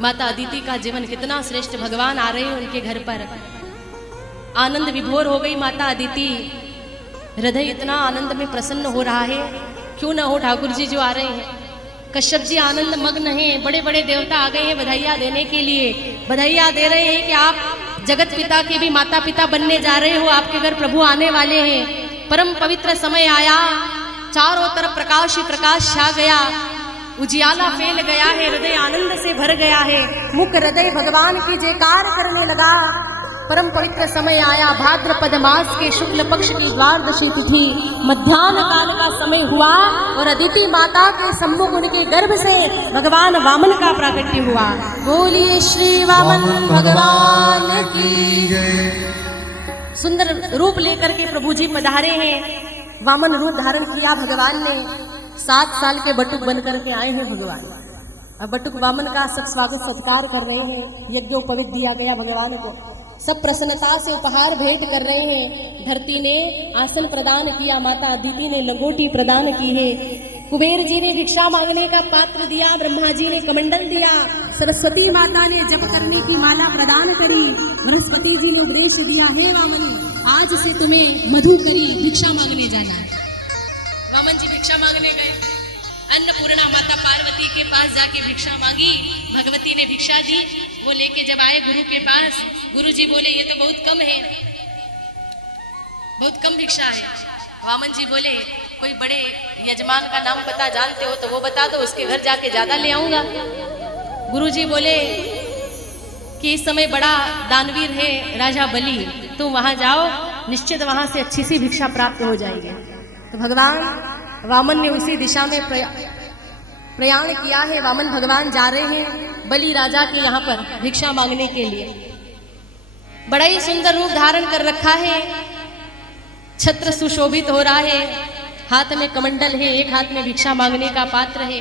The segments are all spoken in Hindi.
माता अदिति का जीवन कितना श्रेष्ठ, भगवान आ रहे हैं उनके घर पर। आनंद विभोर हो गई माता अदिति, हृदय इतना आनंद में प्रसन्न हो रहा है। क्यों ना हो, ठाकुर जी जो आ रहे हैं। कश्यप जी आनंद मग्न हैं, बड़े बड़े देवता आ गए हैं बधाइयाँ देने के लिए। बधाइयाँ दे रहे हैं कि आप जगत पिता के भी माता पिता बनने जा रहे हो, आपके घर प्रभु आने वाले हैं। परम पवित्र समय आया, चारों तरफ प्रकाश ही प्रकाश छा गया, उजियाला फैल गया है, हृदय आनंद से भर गया है। मुख हृदय भगवान की जयकार करने लगा। परम पवित्र समय आया, भाद्रपद मास के शुक्ल पक्ष की द्वादशी तिथि, मध्याह्न काल का समय हुआ और अदिति माता के सम्मुख उनके गर्भ से भगवान वामन का प्राकट्य हुआ। बोलिए श्री वामन भगवान की जय। सुंदर रूप लेकर के प्रभु जी पधारे हैं। वामन रूप धारण किया भगवान ने, 7 साल के बटुक बन करके आए हैं भगवान। अब बटुक वामन का सब स्वागत सत्कार कर रहे हैं, यज्ञोपवीत दिया गया भगवान को, सब प्रसन्नता से उपहार भेंट कर रहे हैं। धरती ने आसन प्रदान किया, माता अदिति ने लंगोटी प्रदान की है। कुबेर जी ने भिक्षा मांगने का पात्र दिया, ब्रह्मा जी ने कमंडल दिया, सरस्वती माता ने जप करने की माला प्रदान करी, बृहस्पति जी ने उपदेश दिया, हे वामन आज से तुम्हें मधु करी भिक्षा मांगने जाना है। वामन जी भिक्षा मांगने गए, अन्नपूर्णा माता पार्वती के पास जाके भिक्षा मांगी, भगवती ने भिक्षा दी। वो लेके जब आए गुरु के पास, गुरु जी बोले ये तो बहुत कम है, बहुत कम भिक्षा है। वामन जी बोले कोई बड़े यजमान का नाम पता जानते हो तो वो बता दो, उसके घर जाके ज्यादा ले आऊंगा। गुरु जी बोले कि इस समय बड़ा दानवीर है राजा बलि, तुम वहां जाओ, निश्चित वहां से अच्छी सी भिक्षा प्राप्त हो जाएगी। तो भगवान वामन ने उसी दिशा में प्रयाण किया है। वामन भगवान जा रहे हैं बलि राजा के यहाँ पर भिक्षा मांगने के लिए। बड़ा ही सुंदर रूप धारण कर रखा है, छत्र सुशोभित हो रहा है, हाथ में कमंडल है, एक हाथ में भिक्षा मांगने का पात्र है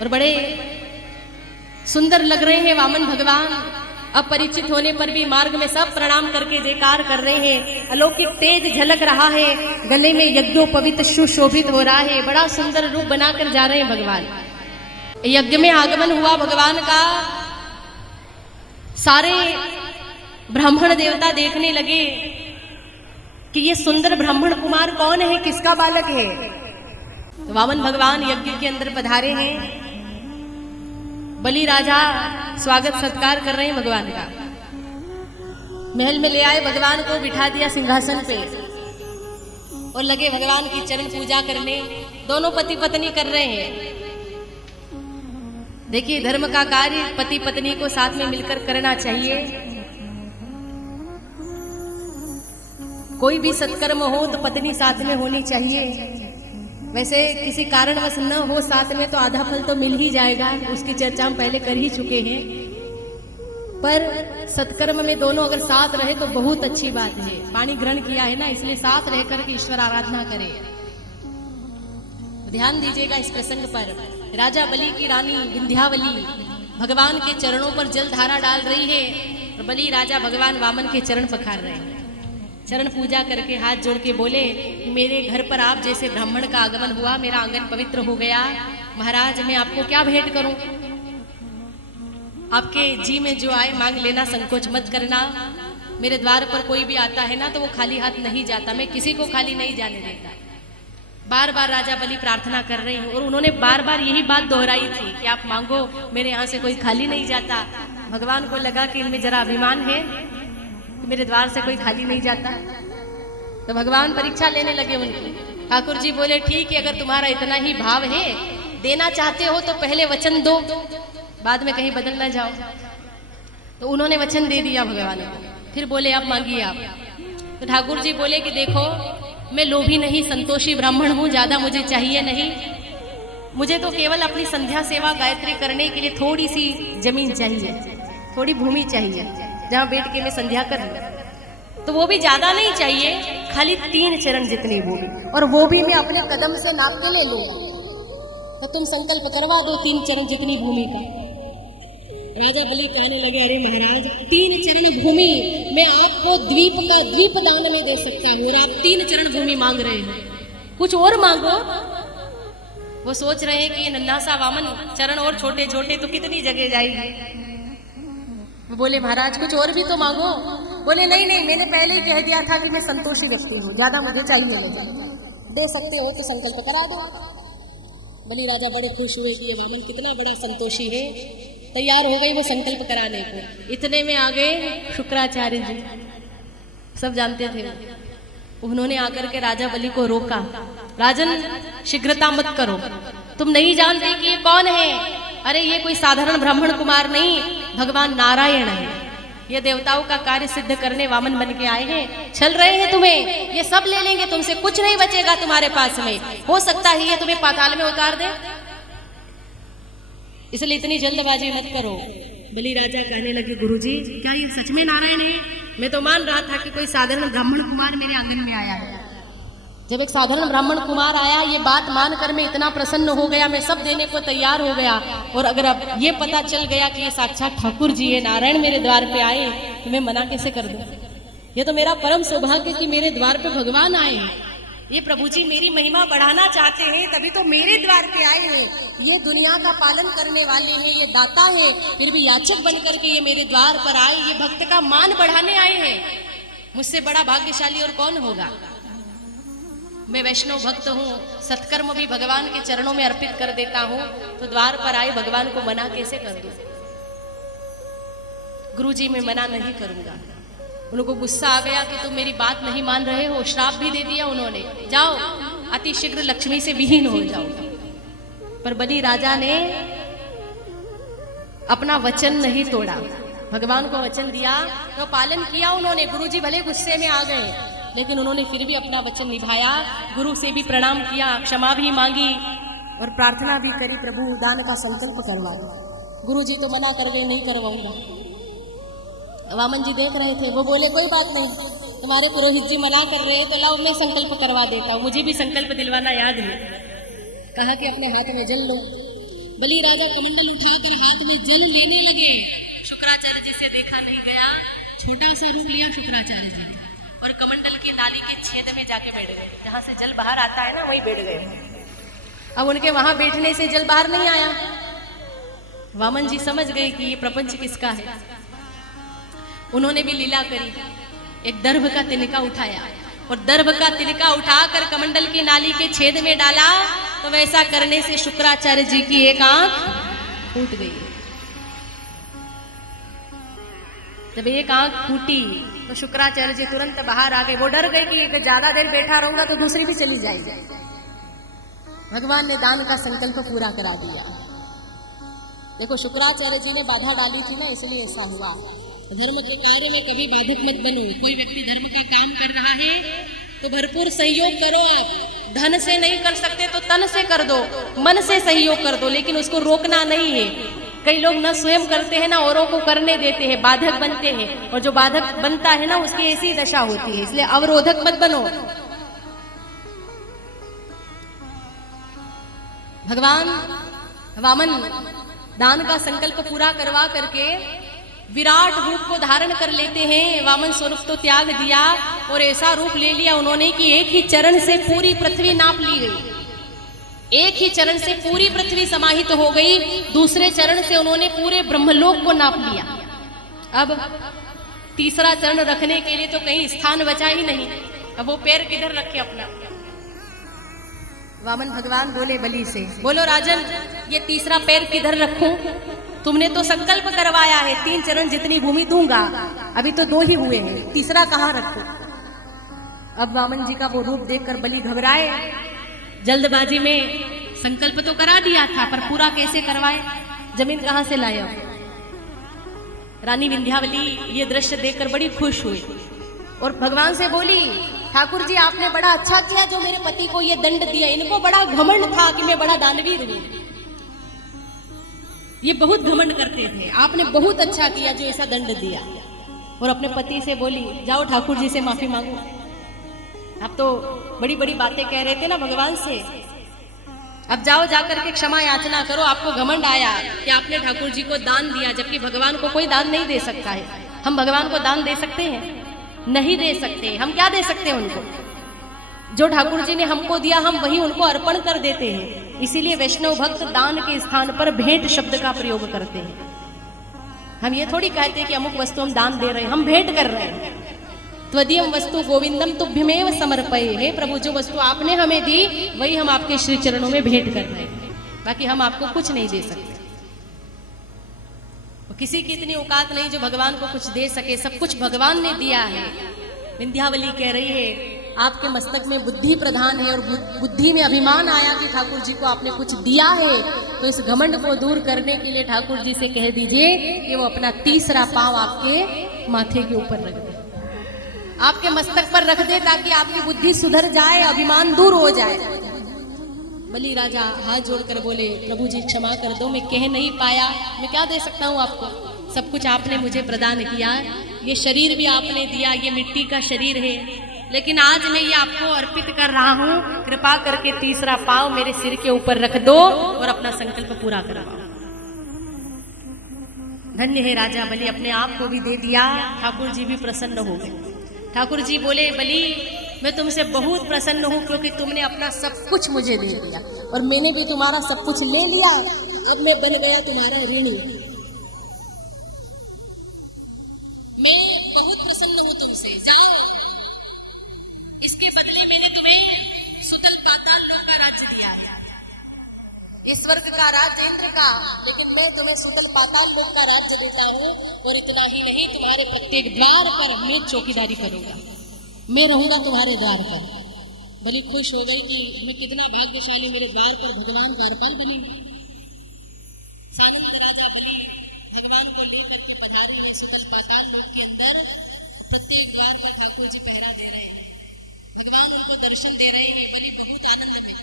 और बड़े सुंदर लग रहे हैं वामन भगवान। अपरिचित होने पर भी मार्ग में सब प्रणाम करके जयकार कर रहे हैं। अलौकिक तेज झलक रहा है, गले में यज्ञोपवीत सुशोभित हो रहा है, बड़ा सुंदर रूप बनाकर जा रहे हैं भगवान। यज्ञ में आगमन हुआ भगवान का, सारे ब्राह्मण देवता देखने लगे कि ये सुंदर ब्राह्मण कुमार कौन है, किसका बालक है। तो वामन भगवान यज्ञ के अंदर पधारे हैं, बलि राजा स्वागत सत्कार कर रहे हैं भगवान का। महल में ले आए, भगवान को बिठा दिया सिंहासन पे और लगे भगवान की चरण पूजा करने। दोनों पति पत्नी कर रहे हैं। देखिए धर्म का कार्य पति पत्नी को साथ में मिलकर करना चाहिए। कोई भी सत्कर्म हो तो पत्नी साथ में होनी चाहिए। वैसे किसी कारणवश न हो साथ में तो आधा फल तो मिल ही जाएगा, उसकी चर्चा हम पहले कर ही चुके हैं। पर सत्कर्म में दोनों अगर साथ रहे तो बहुत अच्छी बात है। पानी ग्रहण किया है ना, इसलिए साथ रह करके ईश्वर आराधना करें। ध्यान दीजिएगा इस प्रसंग पर। राजा बलि की रानी विंध्यावली भगवान के चरणों पर जल धारा डाल रही है और बलि राजा भगवान वामन के चरण पखार रहे हैं। चरण पूजा करके हाथ जोड़ के बोले, मेरे घर पर आप जैसे ब्राह्मण का आगमन हुआ, मेरा आंगन पवित्र हो गया। महाराज मैं आपको क्या भेंट करूं? आपके जी में जो आए मांग लेना, संकोच मत करना। मेरे द्वार पर कोई भी आता है ना तो वो खाली हाथ नहीं जाता, मैं किसी को खाली नहीं जाने देता। बार बार राजा बलि प्रार्थना कर रहे हैं और उन्होंने बार बार यही बात दोहराई थी कि आप मांगो, मेरे यहाँ से कोई खाली नहीं जाता। भगवान को लगा कि इनमें जरा अभिमान है, मेरे द्वार से कोई खाली नहीं जाता। तो भगवान परीक्षा लेने लगे उनकी। ठाकुर जी बोले ठीक है, अगर तुम्हारा इतना ही भाव है, देना चाहते हो तो पहले वचन दो, बाद में कहीं बदल ना जाओ। तो उन्होंने वचन दे दिया भगवान को। फिर बोले अब मांगिए आप। तो ठाकुर जी बोले कि देखो मैं लोभी नहीं, संतोषी ब्राह्मण हूँ, ज्यादा मुझे चाहिए नहीं। मुझे तो केवल अपनी संध्या सेवा गायत्री करने के लिए थोड़ी सी जमीन चाहिए, थोड़ी भूमि चाहिए जहाँ बैठ के मैं संध्या कर लूं। तो वो भी ज्यादा नहीं चाहिए, खाली 3 चरण जितनी भूमि, और वो भी मैं अपने कदम से नाप के ले लूंगा। तो तुम संकल्प करवा दो 3 चरण जितनी भूमि का। राजा बलि कहने लगे, अरे महाराज 3 चरण भूमि मैं आपको द्वीप का द्वीप दान में दे सकता हूँ और आप 3 चरण भूमि मांग रहे हैं, कुछ और मांगो। वो सोच रहे हैं कि ये नन्हा सा वामन, चरण और छोटे छोटे तो कितनी जगह जाएगी। वो बोले महाराज कुछ और भी तो मांगो। बोले नहीं नहीं, मैंने पहले ही कह दिया था कि मैं संतोषी व्यक्ति हूँ, ज्यादा मुझे चाहिए नहीं। दे सकते हो तो संकल्प करा दो। बलि राजा बड़े खुश हुए कि ये वामन कितना बड़ा संतोषी है, तैयार हो गई वो संकल्प कराने को। इतने में आ गए शुक्राचार्य जी, सब जानते थे। उन्होंने आकर के राजा बलि को रोका, राजन शीघ्रता मत करो, तुम नहीं जानते कि ये कौन है। अरे ये कोई साधारण ब्राह्मण कुमार नहीं, भगवान नारायण है। ये देवताओं का कार्य सिद्ध करने वामन बन के आए हैं, छल रहे हैं तुम्हें, ये सब ले लेंगे तुमसे, कुछ नहीं बचेगा तुम्हारे पास में। हो सकता है ये तुम्हें पाताल में उतार दे, इसलिए इतनी जल्दबाजी मत करो। बलि राजा कहने लगे गुरुजी क्या ये सच में नारायण है? मैं तो मान रहा था कि कोई साधारण ब्राह्मण कुमार मेरे आंगन में आया है। जब एक साधारण ब्राह्मण कुमार आया, ये बात मानकर मैं इतना प्रसन्न हो गया, मैं सब देने को तैयार हो गया। और अगर अब ये पता चल गया कि ये साक्षात ठाकुर जी है, नारायण मेरे द्वार पे आए, तो मैं मना कैसे कर दूं? ये तो मेरा परम सौभाग्य कि मेरे द्वार पे भगवान आए हैं। ये प्रभु जी मेरी महिमा बढ़ाना चाहते हैं, तभी तो मेरे द्वार पे आए हैं। ये दुनिया का पालन करने वाले हैं, ये दाता है, फिर भी याचक बन करके ये मेरे द्वार पर आए, ये भक्त का मान बढ़ाने आए हैं। मुझसे बड़ा भाग्यशाली और कौन होगा? मैं वैष्णव भक्त हूँ, सत्कर्म भी भगवान के चरणों में अर्पित कर देता हूँ, तो द्वार पर आए भगवान को मना कैसे कर दूं? गुरुजी मैं मना नहीं करूंगा। उनको गुस्सा आ गया कि तुम मेरी बात नहीं मान रहे हो, श्राप भी दे दिया उन्होंने, जाओ अति शीघ्र लक्ष्मी से विहीन हो जाओ। पर बलि राजा ने अपना वचन नहीं तोड़ा, भगवान को वचन दिया तो पालन किया उन्होंने। गुरुजी भले गुस्से में आ गए, लेकिन उन्होंने फिर भी अपना वचन निभाया, गुरु से भी प्रणाम किया, क्षमा भी मांगी और प्रार्थना भी करी, प्रभु दान का संकल्प करवाओ। गुरुजी तो मना कर गए, नहीं करवाऊंगा। वामन जी देख रहे थे, वो बोले कोई बात नहीं, तुम्हारे पुरोहित जी मना कर रहे हैं तो लाओ मैं संकल्प करवा देता हूँ, मुझे भी संकल्प दिलवाना याद है। कहा कि अपने हाथ में जल लो। बलि राजा कमंडल उठाकर हाथ में जल लेने लगे। शुक्राचार्य जी से देखा नहीं गया, छोटा सा रूप लिया शुक्राचार्य जी और कमंडल की नाली के छेद में जाके बैठ गए, जहां से जल बाहर आता है ना वहीं बैठ गए। अब उनके वहां बैठने से जल बाहर नहीं आया। वामन जी समझ गए कि ये प्रपंच किसका है। उन्होंने भी लीला करी, एक दर्भ का तिनका उठाया और दर्भ का तिनका उठाकर कमंडल की नाली के छेद में डाला, तो वैसा करने से शुक्राचार्य जी की एक आंख फूट गई। जब एक आंख फूटी तो शुक्राचार्य जी तुरंत बाहर आ गए। वो डर गए कि ज्यादा देर बैठा रहूंगा तो दूसरी भी चली जाएगी। भगवान ने दान का संकल्प पूरा करा दिया। देखो शुक्राचार्य जी ने बाधा डाली थी ना, इसलिए ऐसा हुआ। धर्म के कार्य में कभी बाधक मत बनो। कोई व्यक्ति धर्म का काम कर रहा है तो भरपूर सहयोग करो। आप धन से नहीं कर सकते तो तन से कर दो, मन से सहयोग कर दो, लेकिन उसको रोकना नहीं है। कई लोग न स्वयं करते हैं ना औरों को करने देते हैं, बाधक बनते हैं, और जो बाधक बनता है ना उसकी ऐसी दशा होती है। इसलिए अवरोधक मत बनो। भगवान वामन दान का संकल्प पूरा करवा करके विराट रूप को धारण कर लेते हैं। वामन स्वरूप तो त्याग दिया और ऐसा रूप ले लिया उन्होंने कि एक ही चरण से पूरी पृथ्वी नाप ली गई। एक ही चरण से पूरी पृथ्वी समाहित हो गई। दूसरे चरण से उन्होंने पूरे ब्रह्मलोक को नाप लिया। अब तीसरा चरण रखने के लिए तो कहीं स्थान बचा ही नहीं। अब वो पैर किधर रखे अपना? वामन भगवान बोले बलि से, बोलो राजन ये तीसरा पैर किधर रखूं? तुमने तो संकल्प करवाया है 3 चरण जितनी भूमि दूंगा, अभी तो 2 ही हुए हैं, तीसरा कहाँ रखूं? अब वामन जी का वो रूप देखकर बलि घबराए। जल्दबाजी में संकल्प तो करा दिया था, पर पूरा कैसे करवाए? जमीन कहाँ से लाए? रानी विंध्यावली ये दृश्य देखकर बड़ी खुश हुई और भगवान से बोली, ठाकुर जी आपने बड़ा अच्छा किया जो मेरे पति को ये दंड दिया। इनको बड़ा घमंड था कि मैं बड़ा दानवीर हूं, ये बहुत घमंड करते थे, आपने बहुत अच्छा किया जो ऐसा दंड दिया। और अपने पति से बोली, जाओ ठाकुर जी से माफी मांगो। आप तो बड़ी बड़ी बातें कह रहे थे ना भगवान से, अब जाओ जाकर के क्षमा याचना करो। आपको घमंड आया कि आपने ठाकुर जी को दान दिया, जबकि भगवान को कोई दान नहीं दे सकता है। हम भगवान को दान दे सकते हैं? नहीं दे सकते। हम क्या दे सकते हैं उनको? जो ठाकुर जी ने हमको दिया हम वही उनको अर्पण कर देते हैं। इसीलिए वैष्णव भक्त दान के स्थान पर भेंट शब्द का प्रयोग करते हैं। हम ये थोड़ी कहते हैं कि अमुक वस्तु हम दान दे रहे हैं, हम भेंट कर रहे हैं। त्वदीयम वस्तु गोविंदम तुभ्यमेव समर्पये, हे प्रभु जो वस्तु आपने हमें दी वही हम आपके श्री चरणों में भेंट कर रहे हैं, बाकी हम आपको कुछ नहीं दे सकते। किसी की इतनी औकात नहीं जो भगवान को कुछ दे सके, सब कुछ भगवान ने दिया है। विंध्यावली कह रही है आपके मस्तक में बुद्धि प्रधान है और बुद्धि में अभिमान आया कि ठाकुर जी को आपने कुछ दिया है, तो इस घमंड को दूर करने के लिए ठाकुर जी से कह दीजिए कि वो अपना तीसरा पांव आपके माथे के ऊपर रख दे, आपके मस्तक पर रख दे, ताकि आपकी बुद्धि सुधर जाए, अभिमान दूर हो जाए। बलि राजा हाथ जोड़कर बोले प्रभु जी क्षमा कर दो, मैं कह नहीं पाया, मैं क्या दे सकता हूँ आपको, सब कुछ आपने मुझे प्रदान किया, ये शरीर भी आपने दिया, ये मिट्टी का शरीर है, लेकिन आज मैं ये आपको अर्पित कर रहा हूँ, कृपा करके तीसरा पांव मेरे सिर के ऊपर रख दो और अपना संकल्प पूरा करवाओ। धन्य है राजा बलि, अपने आप को भी दे दिया, ठाकुर जी भी प्रसन्न हो गए। ठाकुर जी बोले बलि मैं तुमसे बहुत प्रसन्न हूँ, क्योंकि तुमने अपना सब कुछ मुझे दे दिया और मैंने भी तुम्हारा सब कुछ ले लिया, अब मैं बन गया तुम्हारा ऋणी। मैं बहुत प्रसन्न हूँ तुमसे, जाओ, इसके बदले मैंने तुम्हें सुतल पाताल लोक का राज्य दिया है, इस स्वर्ग का राज्य इंद्र का, लेकिन मैं तुम्हें सुतल पाताल लोक का राज्य देता हूँ। और इतना ही नहीं, तुम्हारे प्रत्येक द्वार पर मैं चौकीदारी करूंगा, मैं रहूंगा तुम्हारे द्वार पर। बलि खुश हो गई कि मैं कितना भाग्यशाली, मेरे द्वार पर भगवान द्वारपाल बनी। सानंद राजा बलि भगवान को लेकर के पधारी है सुतल पाताल लोक के अंदर। प्रत्येक द्वार पर ठाकुर जी पहरा दे रहे हैं, भगवान उनको दर्शन दे रहे हैं। बलि बहुत आनंद में,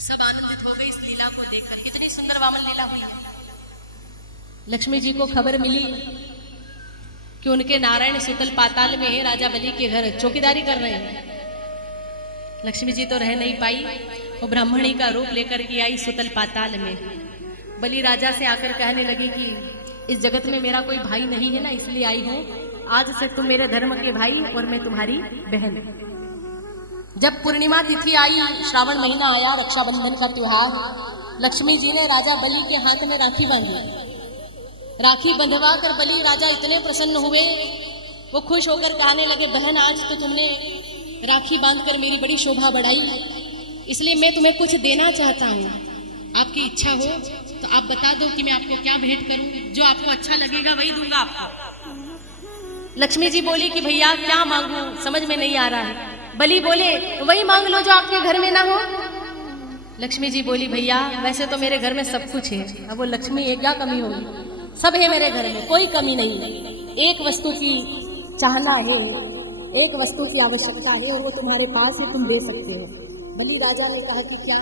सब आनंदित हो गए इस लीला को देखकर, कितनी सुंदर वामन लीला हुई है। लक्ष्मी जी को खबर मिली कि उनके नारायण सुतल पाताल में है, राजा बलि के घर चौकीदारी कर रहे हैं। लक्ष्मी जी तो रह नहीं पाई, वो ब्राह्मणी का रूप लेकर के आई सुतल पाताल में। बलि राजा से आकर कहने लगी कि इस जगत में मेरा कोई भाई नहीं है ना, इसलिए आई हूँ, आज से तुम मेरे धर्म के भाई और मैं तुम्हारी बहन। जब पूर्णिमा तिथि आई, श्रावण महीना आया, रक्षाबंधन का त्योहार, लक्ष्मी जी ने राजा बलि के हाथ में राखी बांधी। राखी बंधवा कर बलि राजा इतने प्रसन्न हुए, वो खुश होकर कहने लगे बहन आज तो तुमने राखी बांधकर मेरी बड़ी शोभा बढ़ाई, इसलिए मैं तुम्हें कुछ देना चाहता हूँ, आपकी इच्छा हो तो आप बता दो कि मैं आपको क्या भेंट करूं, जो आपको अच्छा लगेगा वही दूंगा आपको। लक्ष्मी जी बोली कि भैया क्या मांगू, समझ में नहीं आ रहा है। बलि बोले वही मांग लो जो आपके घर में ना हो। लक्ष्मी जी बोली भैया वैसे तो मेरे घर में सब कुछ है, अब वो लक्ष्मी है क्या कमी होगी, सब है मेरे घर में, कोई कमी नहीं है। एक वस्तु की चाहना है, एक वस्तु की आवश्यकता है, वो तुम्हारे पास है, तुम दे सकते हो। बलि राजा ने कहा कि क्या?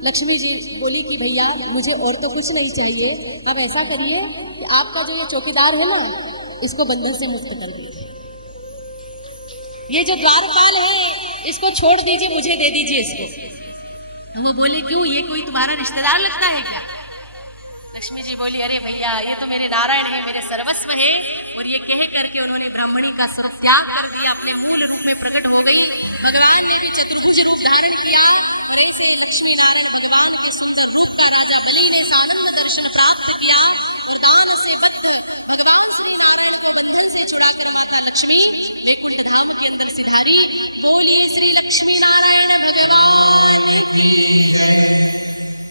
लक्ष्मी जी बोली कि भैया मुझे और तो कुछ नहीं चाहिए, अब ऐसा करिए कि आपका जो ये चौकीदार है ना, इसको बंधन से मुक्त कर दीजिए, ये जो द्वारपाल है इसको छोड़ दीजिए, मुझे दे दीजिए इसको। वो बोले क्यों, ये कोई तुम्हारा रिश्तेदार लगता है क्या? लक्ष्मी जी बोली अरे भैया ये तो मेरे नारायण है, मेरे सर्वस्व है। और ये कह करके उन्होंने ब्राह्मणी का स्वरूप त्याग कर दिया, अपने मूल रूप में प्रकट हो गई। भगवान ने भी चतुर्भुज रूप धारण किया, ऐसे लक्ष्मी नारायण भगवान के सुंदर रूप का राजा बलि ने सानंद दर्शन प्राप्त किया। और दान से वित्त भगवान